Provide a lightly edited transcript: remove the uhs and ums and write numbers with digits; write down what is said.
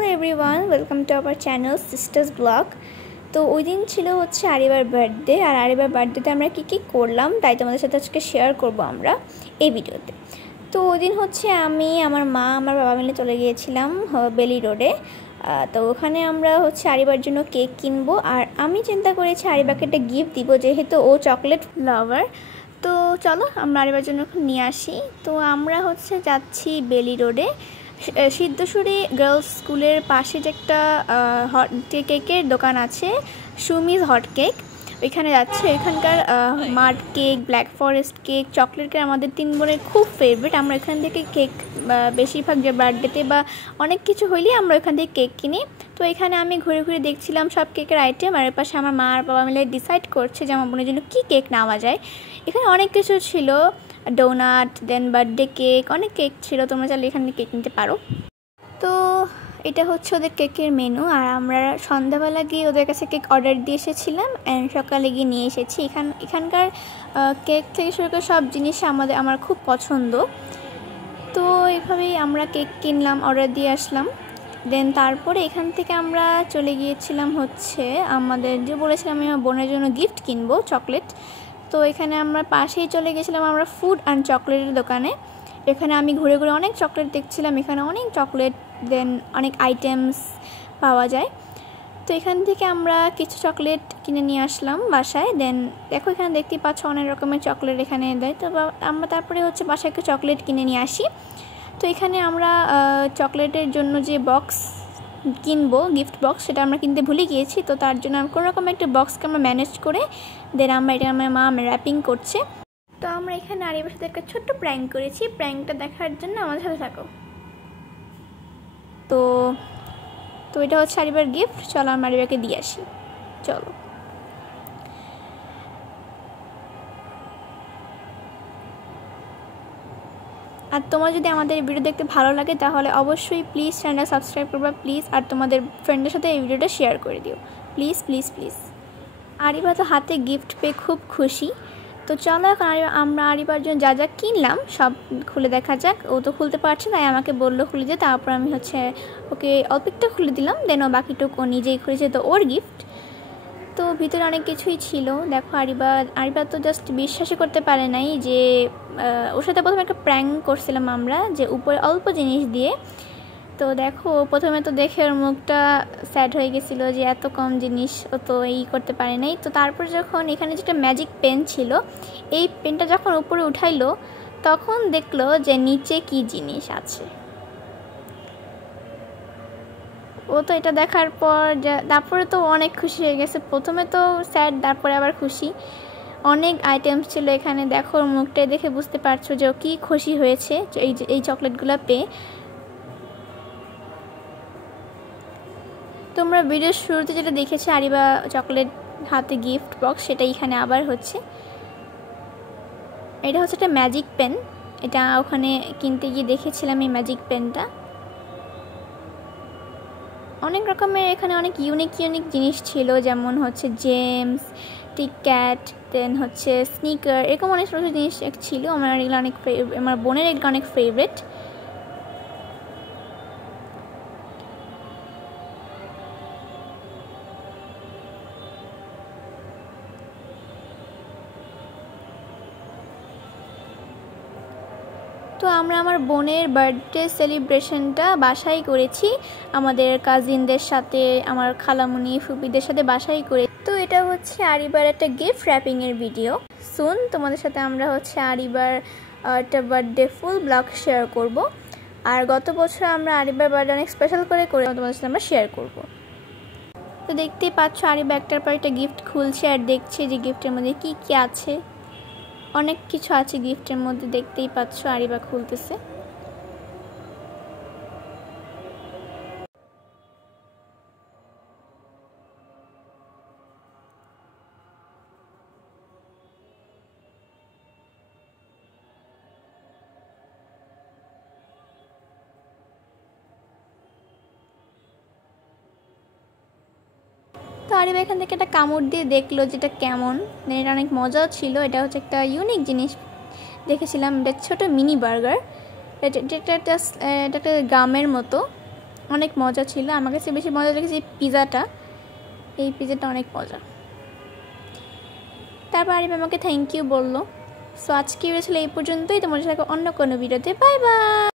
Hello everyone, welcome to our channel sisters blog. তো ওই দিন ছিল হচ্ছে আরিবার বার্থডে, আর আরিবার বার্থডেতে আমরা কী করলাম তাই তোমাদের সাথে আজকে শেয়ার করব আমরা এই ভিডিওতে। তো ওই দিন হচ্ছে আমি, আমার মা, আমার বাবা মিলে চলে গিয়েছিলাম বেলি রোডে। তো ওখানে আমরা হচ্ছে আরিবার জন্য কেক কিনবো, আর আমি চিন্তা করেছি আরিবাকে একটা গিফট দিব, যেহেতু ও চকলেট লাভার। তো চলো আমরা আরিবার জন্য নিয়ে আসি। তো আমরা হচ্ছে যাচ্ছি বেলি রোডে, সিদ্ধেশ্বরী গার্লস স্কুলের পাশে যে একটা হট কেকের দোকান আছে, সুমিজ হট কেক, ওইখানে যাচ্ছে। এখানকার mud cake, black forest cake, chocolate cake আমাদের 3 বোনের খুব ফেভারিট। আমরা এখান থেকে কেক বেশিরভাগ যে বার্থডেতে বা অনেক কিছু হইলেই আমরা ওইখান থেকে কেক কিনি। তো এখানে আমি ঘুরে ঘুরে দেখছিলাম সব কেকের আইটেম, আর এর পাশে আমার মা আর বাবা মিলে ডিসাইড করছে যে আমার বোনের জন্য কী কেক নেওয়া যায়। এখানে অনেক কিছু ছিল, ডোনাট, দেন বার্থডে কেক, অনেক কেক ছিল, তোমরা চাইলে এখানে কেক নিতে পারো। তো এটা হচ্ছে ওদের কেকের মেনু, আর আমরা সন্ধ্যাবেলা গিয়ে ওদের কাছে কেক অর্ডার দিয়ে এসেছিলাম, অ্যান্ড সকালে গিয়ে নিয়ে এসেছি। এখানকার কেক থেকে শুরু করে সব জিনিস আমার খুব পছন্দ। তো এইভাবেই আমরা কেক কিনলাম, অর্ডার দিয়ে আসলাম। দেন তারপরে এখান থেকে আমরা চলে গিয়েছিলাম হচ্ছে আমাদের যে বলেছিলাম আমি আমার বোনের জন্য গিফট কিনবো, চকলেট। তো এখানে আমরা পাশেই চলে গেছিলাম আমরা ফুড অ্যান্ড চকলেটের দোকানে। এখানে আমি ঘুরে ঘুরে অনেক চকলেট দেখছিলাম, এখানে অনেক চকলেট, দেন অনেক আইটেমস পাওয়া যায়। তো এখান থেকে আমরা কিছু চকলেট কিনে নিয়ে আসলাম বাসায়। দেন দেখো এখানে দেখতেই পাচ্ছ অনেক রকমের চকলেট এখানে দেয়। তো আমরা তারপরে হচ্ছে বাসায় একটু চকলেট কিনে নিয়ে আসি। তো এখানে আমরা চকলেটের জন্য যে বক্স কিনবো, গিফট বক্স, সেটা আমরা কিনতে ভুলে গিয়েছি। তো তার জন্য আমরা কোনো রকম একটা বক্সকে আমরা ম্যানেজ করে দেন এটা আমার মা র্যাপিং করছে। তো আমরা এখানে আরিবার সাথে একটা ছোট্ট প্র্যাঙ্ক করেছি, প্র্যাঙ্কটা দেখার জন্য আমাদের সাথে থাকো। তো এটা হচ্ছে আরিবার গিফট, চলো আমরা আরিবাকে দিয়ে আসি, চলো। আর তোমার যদি আমাদের এই ভিডিও দেখতে ভালো লাগে তাহলে অবশ্যই প্লিজ চ্যানেলটা সাবস্ক্রাইব করবা প্লিজ, আর তোমাদের ফ্রেন্ডের সাথে এই ভিডিওটা শেয়ার করে দিও প্লিজ প্লিজ প্লিজ। আরিবা তো হাতে গিফট পেয়ে খুব খুশি। তো চলো এখন আমরা আরিবার জন্য যা যা কিনলাম সব খুলে দেখা যাক। ও তো খুলতে পারছে না, তাই আমাকে বললো খুলে দিয়ে, তারপর আমি হচ্ছে ওকে অল্প একটু খুলে দিলাম, দেন ও বাকিটুকু ও নিজেই খুলেছে, তো ওর গিফট। তো ভিতরে অনেক কিছুই ছিল, দেখো আরিবা তো জাস্ট বিশ্বাসই করতে পারে নাই যে ওর সাথে প্রথমে একটা প্র্যাঙ্ক করছিলাম আমরা, যে উপরে অল্প জিনিস দিয়ে। তো দেখো প্রথমে তো দেখে ওর মুখটা স্যাড হয়ে গেছিলো যে এত কম জিনিস ও তো করতে পারে নাই। তো তারপর যখন এখানে যেটা ম্যাজিক পেন ছিল, এই পেনটা যখন উপরে উঠাইলো তখন দেখলো যে নিচে কি জিনিস আছে। ও তো এটা দেখার পর তারপরে তো অনেক খুশি হয়ে গেছে, প্রথমে তো স্যাড তারপরে আবার খুশি। অনেক আইটেমস ছিল এখানে, দেখো ওর মুখটা দেখে বুঝতে পারছো যে ও কী খুশি হয়েছে এই চকলেটগুলো পেয়ে। তোমরা ভিডিওর শুরুতে যেটা দেখেছো আরিবা চকলেট হাতে গিফট বক্স, সেটা এখানে আবার হচ্ছে। এটা হচ্ছে একটা ম্যাজিক পেন, এটা ওখানে কিনতে গিয়ে দেখেছিলাম এই ম্যাজিক পেনটা। অনেক রকমের এখানে অনেক ইউনিক জিনিস ছিল, যেমন হচ্ছে জেমস, টিক্যাট, দেন হচ্ছে স্নিকার, এরকম অনেক জিনিস ছিল। আমার এগুলো আমার বোনের এগুলো অনেক ফেভারিট। তো আমরা আমার বোনের বার্থডে সেলিব্রেশনটা বাসায় করেছি, আমাদের কাজিনদের সাথে, আমার খালামুনি ফুপিদের সাথে বাসায় করে। তো এটা হচ্ছে আরিবার একটা গিফট র্যাপিংয়ের ভিডিও। সুন তোমাদের সাথে আমরা হচ্ছে আরিবার একটা বার্থডে ফুল ব্লগ শেয়ার করব। আর গত বছর আমরা আরিবার বার্থডে অনেক স্পেশাল করে তোমাদের সাথে আমরা শেয়ার করব। তো দেখতেই পাচ্ছ আরিবা একটার পর একটা গিফট খুলছে আর দেখছে যে গিফটের মধ্যে কি কি আছে। অনেক কিছু আছে গিফটের মধ্যে, দেখতেই পাচ্ছ আরিবা খুলতেছে। তো আরিবা এখান থেকে একটা কামড় দিয়ে দেখলো যেটা কেমন, এটা অনেক মজাও ছিল। এটা হচ্ছে একটা ইউনিক জিনিস দেখেছিলাম, এটা ছোটো মিনি বার্গার, এটা একটা গামের মতো। অনেক মজা ছিল। আমার কাছে বেশি মজা লেগেছে পিজাটা, এই পিজাটা অনেক মজা। তারপর আরিফ আমাকে থ্যাংক ইউ বললো। সো আজকে ভিডিও ছিল এই পর্যন্তই। তোমাদের সাথে অন্য কোনো ভিডিওতে বাই বাই।